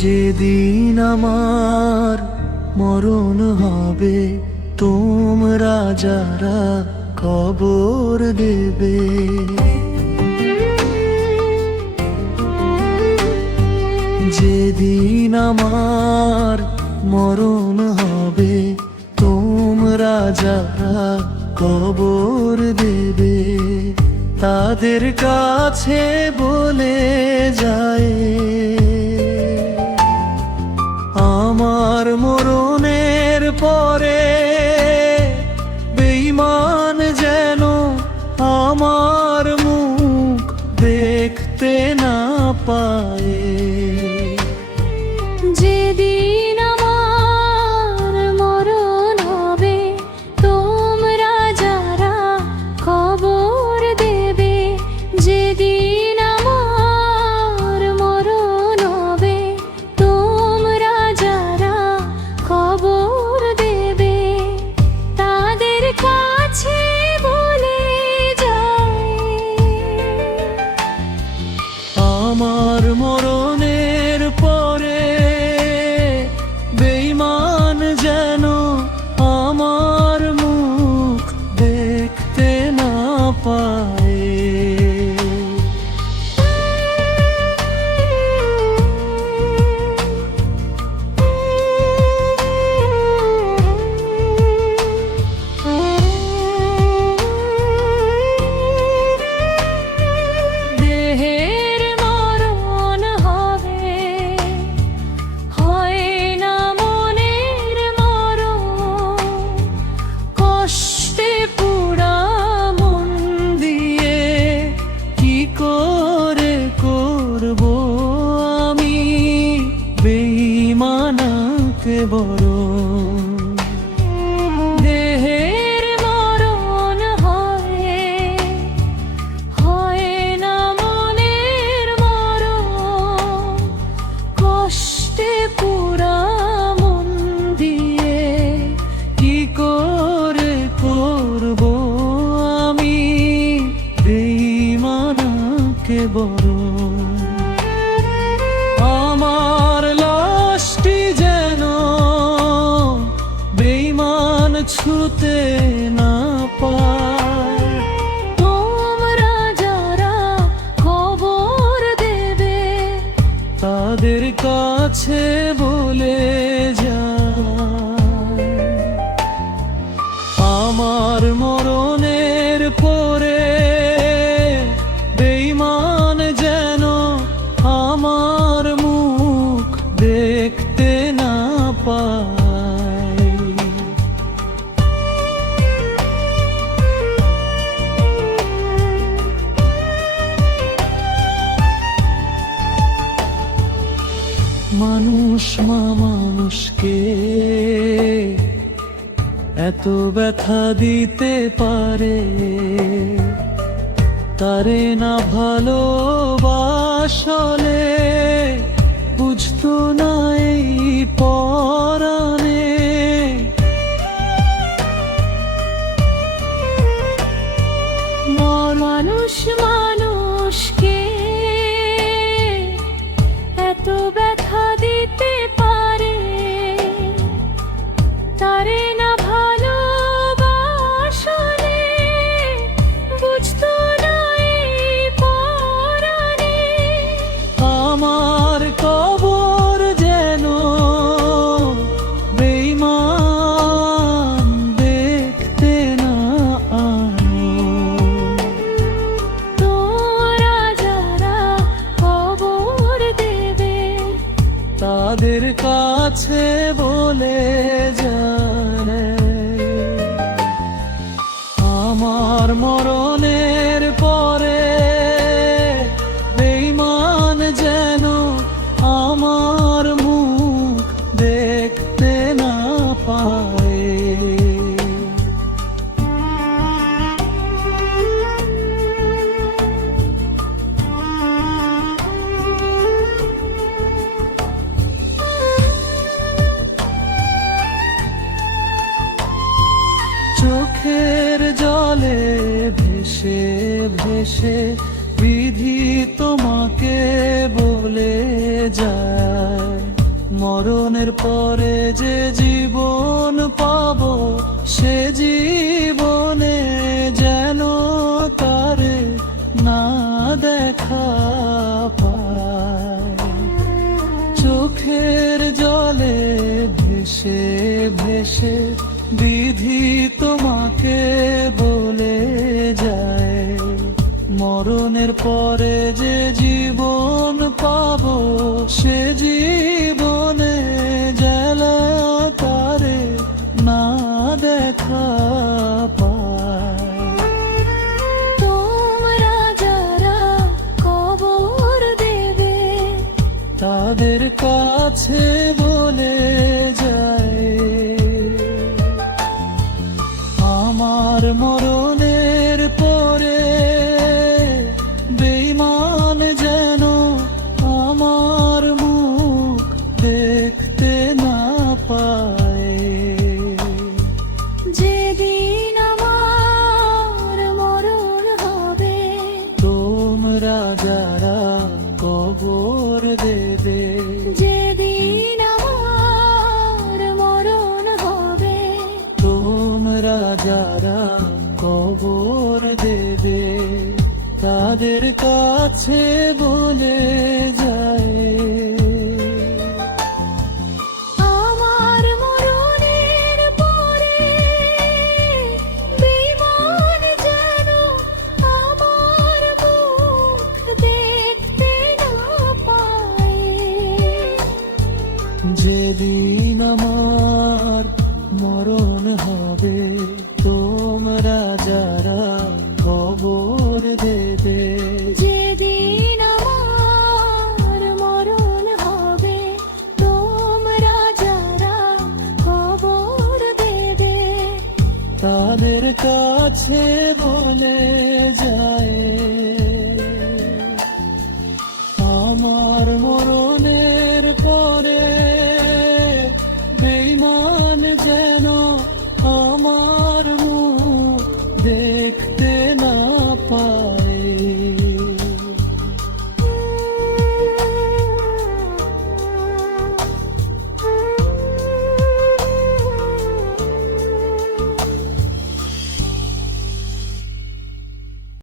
যেদিন আমার মরণ হবে, তোমরা যারা কবর দেবে। যেদিন আমার মরণ হবে, তোমরা যারা কবর দেবে, তাদের কাছে বলে যায় আমার মরণের পরে বেঈমান যেন আমার মুখ দেখতে না পায়। যেদিন আমার মরণ হবে, তোমরা যারা কবর দেবে। যেদিন আমার মরণ হবে, তোমরা যারা কবর দেবে, তাদের কাছে বলে যায় আমার মরণের পরে বেঈমান যেন আমার মুখ দেখতে না পায়। দেহের মরণ হবে, হয় না মনের মরণ। কষ্টে পুরা মন দিয়ে কি করে করব আমি বেঈমানকে বরণ। দেহের মরণ হয়, হয় না মনের মরণ। কষ্টে পুরা মন দিয়ে কি করে করব আমি বেঈমানকে বরণ। আমার লাশটি যেন বেঈমান ছুতে না পায়। তোমরা যারা খবর দেবে, তাদের কাছে বলে যায় আমার মরণের পরে বেঈমান যেন আমার মুখ দেখতে না পায়। মানুষ মানুষকে এত ব্যথা দিতে পারে, তারে না ভালোবাসলে বুঝতো না এই পরাণে। মানুষ মানুষকে এত ব্যথা দিতে পারে, তারে না ভালোবাসলে বুঝতো না এই পরাণে। আমার কবর যেন বেঈমান দেখতে না আনো। তোমরা যারা কবর দেবে, তাদের কাছে বলে যায় আমার মরণের পরে বেঈমান যেন আমার মুখ দেখতে না পায়। চোখের জলে ভেসে ভেসে বিধি তোমাকে বলে যায় মরণের পরে যে জীবন পাবো সে জীবনে যেন তারে না দেখা পায়। চোখের জলে ভেসে ভেসে বিধি তোমাকে বলে যায়, মরণের পরে যে জীবন পাবো সে জীবনে জ্বালা তারে না দেখা পায়। তোমরা যারা কবর দেবে তাদের কাছে বলে যায়, আমার মরণের পরে বেঈমান যেন আমার মুখ দেখতে না পায়। যেদিন আমার মরণ হবে তোমরা যারা কবর দেবে, যেদিন আমার মরণ হবে তোমরা যারা কবর দেবে তাদের কাছে বলে যায়, আমার মরণের পরে বেঈমান যেন আমার মুখ দেখতে না পায়। যেদিন আমার মরণ হবে তোমরা যারা কবর দেবে, যেদিন আমার মরণ হবে তোমরা যারা কবর দেবে তাদের কাছে বলে